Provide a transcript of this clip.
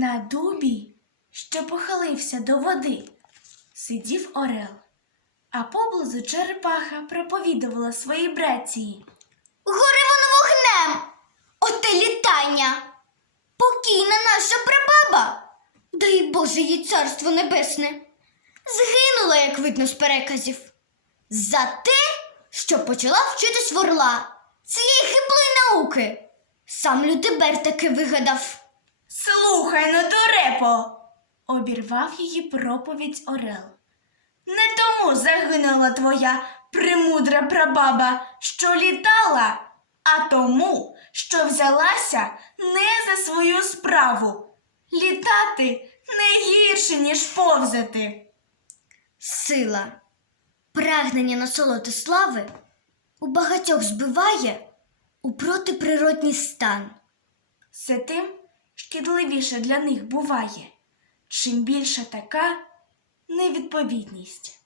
На дубі, що похилився до води, сидів орел, а поблизу черепаха проповідувала своїй братії. Гори вогнем! Оте літання! Покійна наша прабаба! Дай Боже їй царство небесне! Згинула, як видно з переказів, за те, що почала вчитись в орла цієї хиблої науки. Сам Лютибер таки вигадав. Слухай ну, дурепо, обірвав її проповідь Орел. Не тому загинула твоя премудра прабаба, що літала, а тому, що взялася не за свою справу. Літати не гірше, ніж повзати. Сила, прагнення насолоти слави у багатьох збиває у протиприродній стан. Все тим шкідливіше для них буває, чим більша така невідповідність.